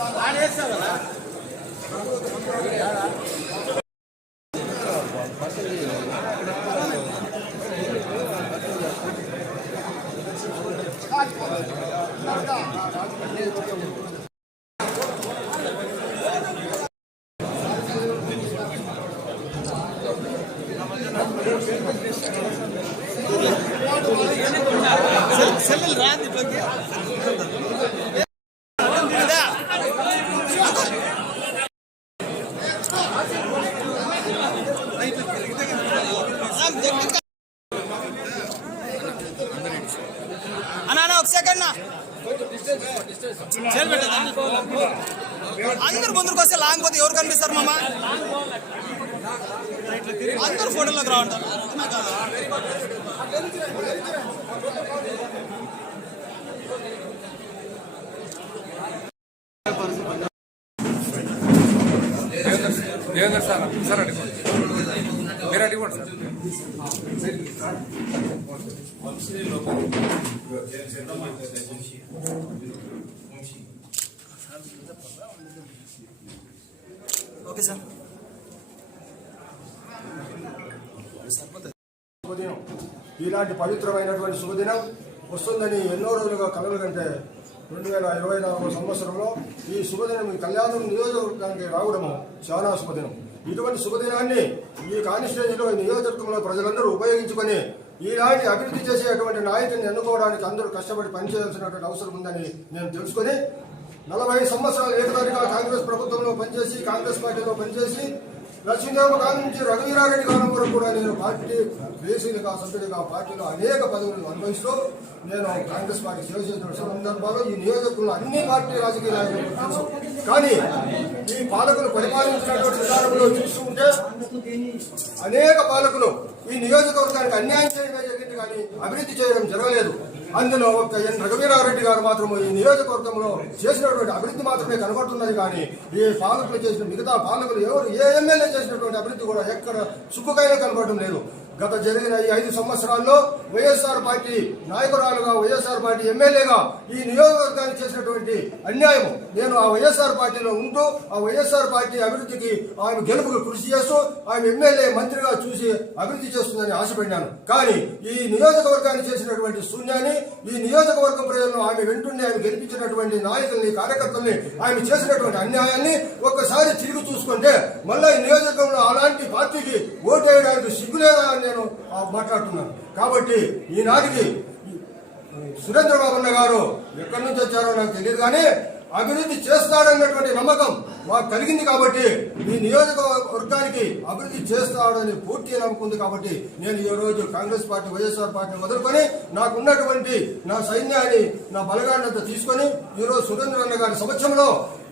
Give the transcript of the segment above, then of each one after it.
అన్నా అన్నా, ఒక సెకండ్ అందరు ముందుకు వస్తే లాంగ్ పోతే ఎవరు కనిపిస్తారు మామ? అందరు ఫోటోలోకి రావంటారు. దేవేంద్ర సార్ సార్ అడిగండి ఓకే సార్. శుభదినం. ఇలాంటి పవిత్రమైనటువంటి శుభదినం వస్తుందని ఎన్నో రోజులుగా కలలు కంటే రెండు వేల ఇరవై నాలుగో సంవత్సరంలో ఈ శుభదినం ఈ కళ్యాణం నియోజకవర్గానికి రావడము చాలా శుభదినం. ఇటువంటి శుభదినాన్ని ఈ కానిస్టేజీలో నియోజకవర్గంలో ప్రజలందరూ ఉపయోగించుకొని ఈనాటి అభివృద్ధి చేసేటువంటి నాయకుడిని ఎన్నుకోవడానికి అందరూ కష్టపడి పనిచేయాల్సినటువంటి అవసరం ఉందని నేను తెలుసుకొని నలభై సంవత్సరాలు ఏకదారిగా కాంగ్రెస్ ప్రభుత్వంలో పనిచేసి కాంగ్రెస్ పార్టీలో పనిచేసి లక్ష్మీదేవ కాలం నుంచి రఘువీరారెడ్డి కాలం వరకు కూడా నేను పార్టీ దేశీయులుగా సభ్యుడిగా పార్టీలో అనేక పదవులను అనుభవిస్తూ నేను కాంగ్రెస్ పార్టీ సేవ చేసిన సందర్భాల్లో ఈ నియోజకవర్గంలో అన్ని పార్టీ రాజకీయ నాయకులు తెలుసు. కానీ ఈ పాలకులు పరిపాలించినటువంటి విధానంలో చూస్తుంటే అనేక పాలకులు ఈ నియోజకవర్గానికి అన్యాయం చేయడం జరిగింది కానీ అభివృద్ధి చేయడం జరగలేదు. అందులో ఒక ఎన్ రఘువీరారెడ్డి గారు మాత్రము ఈ నియోజకవర్గంలో చేసినటువంటి అభివృద్ధి మాత్రమే కనబడుతున్నది కానీ ఈ పాలకులు చేసిన మిగతా పాలకులు ఎవరు ఏ ఎమ్మెల్యే చేసినటువంటి అభివృద్ధి కూడా ఎక్కడ చుక్కుకైనా కనబడటం లేదు. గత జరిగిన ఈ ఐదు సంవత్సరాల్లో వైఎస్ఆర్ పార్టీ నాయకురాలుగా వైఎస్ఆర్ పార్టీ ఎమ్మెల్యేగా ఈ నియోజకవర్గానికి చేసినటువంటి అన్యాయం నేను ఆ వైఎస్ఆర్ పార్టీలో ఉంటూ ఆ వైఎస్ఆర్ పార్టీ అభివృద్ధికి ఆమె గెలుపుకు కృషి చేస్తూ ఆమె ఎమ్మెల్యే మంత్రిగా చూసి అభివృద్ధి చేస్తుందని ఆశపడినాను. కానీ ఈ నియోజకవర్గాన్ని చేసినటువంటి శూన్యాన్ని ఈ నియోజకవర్గం ప్రజలను ఆమె వెంటుండే ఆమె గెలిపించినటువంటి నాయకుల్ని కార్యకర్తల్ని ఆమె చేసినటువంటి అన్యాయాన్ని ఒక్కసారి తిరిగి చూసుకుంటే మళ్ళీ ఈ నియోజకవర్గంలో అలాంటి పార్టీకి ఓటేయడానికి సిగ్గులేదా అని నేను మాట్లాడుతున్నాను. కాబట్టి ఈనాటికి సురేంద్రబాబు అన్న గారు ఎక్కడి నుంచి వచ్చారో నాకు తెలియదు కానీ అభివృద్ధి చేస్తాడన్నటువంటి నమ్మకం మాకు కలిగింది కాబట్టి ఈ నియోజకవర్గానికి అభివృద్ధి చేస్తాడని పూర్తి నమ్మకం ఉంది కాబట్టి నేను ఈ రోజు కాంగ్రెస్ పార్టీ వైఎస్ఆర్ పార్టీని వదులుకొని నాకున్నటువంటి నా సైన్యాన్ని నా బలగాన్నంతా తీసుకొని ఈ రోజు సురేంద్ర అన్న గారి సమక్షంలో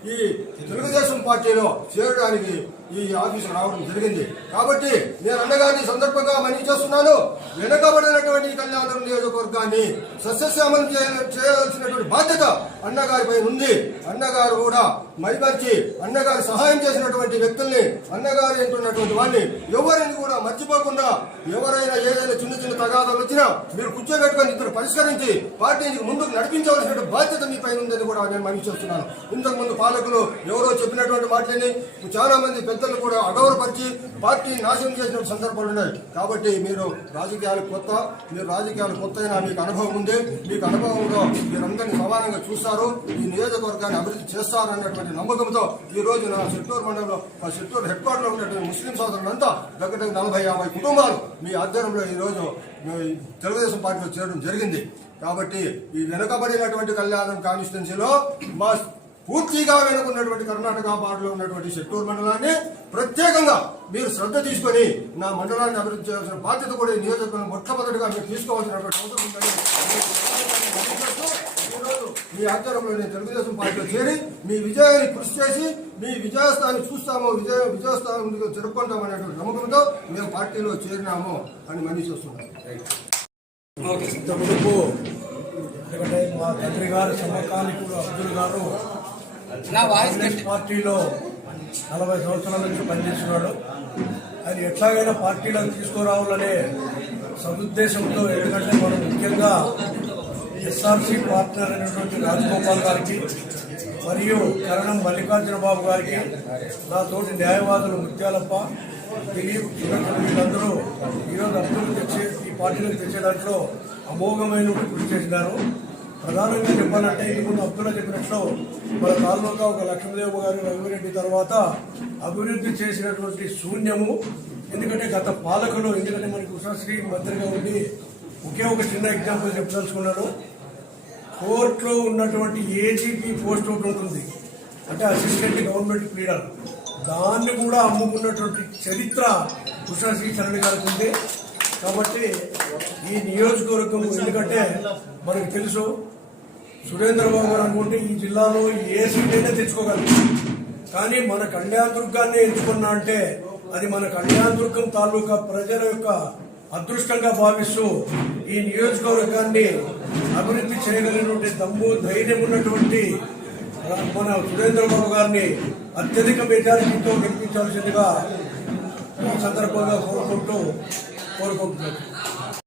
ఈ తెలుగుదేశం పార్టీలో చేరడానికి ఈ ఆఫీసు రావడం జరిగింది. కాబట్టి నేను అన్నగారిని సందర్భంగా మనవి చేస్తున్నాను. వెనకబడినటువంటి కళ్యాణం నియోజకవర్గాన్ని సస్యశ్యామలం చేయ- చేయాల్సినటువంటి బాధ్యత అన్నగారిపై ఉంది. అన్నగారు కూడా మైమర్చి అన్నగారు సహాయం చేసినటువంటి వ్యక్తుల్ని అన్నగారు ఏంటున్నటువంటి వాళ్ళని ఎవరిని కూడా మర్చిపోకుండా ఎవరైనా ఏదైనా చిన్న చిన్న తగాదాలు వచ్చినా మీరు కూర్చోబెట్టుకొని ఇద్దరు పరిష్కరించి పార్టీని ముందుకు నడిపించవలసిన బాధ్యత మీ పైన ఉందని కూడా నేను మనవి చేస్తున్నాను. ఇంతకు ముందు పాలకులు ఎవరో చెప్పినటువంటి మాటలని చాలా మంది పెద్దలు కూడా అగౌరవపరిచి పార్టీ నాశనం చేసిన సందర్భాలు ఉన్నాయి. కాబట్టి మీరు రాజకీయాలు కొత్త మీరు రాజకీయాలు కొత్త అయినా మీకు అనుభవం ఉంది. మీకు అనుభవంలో మీరందరినీ సమానంగా చూస్తారు. ఈ నియోజకవర్గాన్ని అభివృద్ధి చేస్తారు అన్నటువంటి నమ్మకంతో ఈ రోజు నా చిత్తూరు మండలంలో మా చిత్తూరు హెడ్ క్వార్టర్లో ఉన్నటువంటి ముస్లిం సోదరులంతా దగ్గర నలభై యాభై కుటుంబాలు మీ ఆధ్వర్యంలో ఈ తెలుగుదేశం పార్టీలో చేరడం జరిగింది. కాబట్టి ఈ వెనుకబడినటువంటి కళ్యాణం కాన్స్టిట్యున్సీలో మా పూర్తిగా వెనుకున్నటువంటి కర్ణాటక బార్డర్లో ఉన్నటువంటి చెట్టూరు మండలాన్ని ప్రత్యేకంగా మీరు శ్రద్ధ తీసుకొని నా మండలాన్ని అభివృద్ధి చేయాల్సిన బాధ్యత కూడా ఈ నియోజకవర్గం మొట్టమొదటిగా మీరు తీసుకోవాల్సినటువంటి అవసరం ఉందని ఈరోజు మీ ఆధ్వర్యంలో నేను తెలుగుదేశం పార్టీలో చేరి మీ విజయాన్ని కృషి చేసి మీ విజయస్థాన్ని చూస్తాము విజయ విజయస్థానం జరుపుకుంటామనేటువంటి నమ్మకంతో మేము పార్టీలో చేరినాము అని మనీ చూస్తున్నాం. ఇంత మా తండ్రి గారు సమకాలికుడు అబ్దుల్ గారు కాంగ్రెస్ పార్టీలో నలభై సంవత్సరాల నుంచి పనిచేస్తున్నాడు. ఆయన ఎట్లాగైనా పార్టీలోకి తీసుకురావాలనే సదుద్దేశంతో ఎందుకంటే మనం ముఖ్యంగా ఎస్ఆర్సీ పార్ట్నర్ అయినటువంటి రాజగోపాల్ గారికి మరియు కరణం మల్లికార్జున బాబు గారికి నా తోటి న్యాయవాదులు ముత్యాలప్ప దిలీప్ వీళ్ళందరూ ఈరోజు అబ్దుల్ తెచ్చే ఈ పార్టీలకు తెచ్చే దాంట్లో అమోఘమైన కృషి చేసినారు. ప్రధానంగా చెప్పాలంటే ఇది ముందు అబ్దుల్లా చెప్పినట్లు మన తాలూకా ఒక లక్ష్మీదేవ గారు రఘురెడ్డి తర్వాత అభివృద్ధి చేసినటువంటి శూన్యము ఎందుకంటే గత పాలకులు ఎందుకంటే మనకి ఉషాశ్రీ మంత్రిగా ఉండి ఒకే ఒక చిన్న ఎగ్జాంపుల్ చెప్పదలుచుకున్నాను కోర్టులో ఉన్నటువంటి ఏజీపీ పోస్ట్ ఒకటి ఉంటుంది. అంటే అసిస్టెంట్ గవర్నమెంట్ పీడర్ దాన్ని కూడా అమ్ముకున్నటువంటి చరిత్ర ఉషాశ్రీ చరణ్ గారికి ఉంది. కాబట్టి ఈ నియోజకవర్గం ఎందుకంటే మనకు తెలుసు సురేంద్రబాబు గారు అనుకుంటే ఈ జిల్లాలో ఏ సీట్ అయినా తెచ్చుకోగలరు కానీ మన కళ్యాణదుర్గాన్ని ఎంచుకున్నా అంటే అది మన కళ్యాణదుర్గం తాలూకా ప్రజల యొక్క అదృష్టంగా భావిస్తూ ఈ నియోజకవర్గాన్ని అభివృద్ధి చేయగలిగినటువంటి దమ్ము ధైర్యం ఉన్నటువంటి మన సురేంద్రబాబు గారిని అత్యధిక మెజారిటీతో గెలిపించాల్సిందిగా సందర్భంగా కోరుకుంటూ కోరుకుంటున్నాను.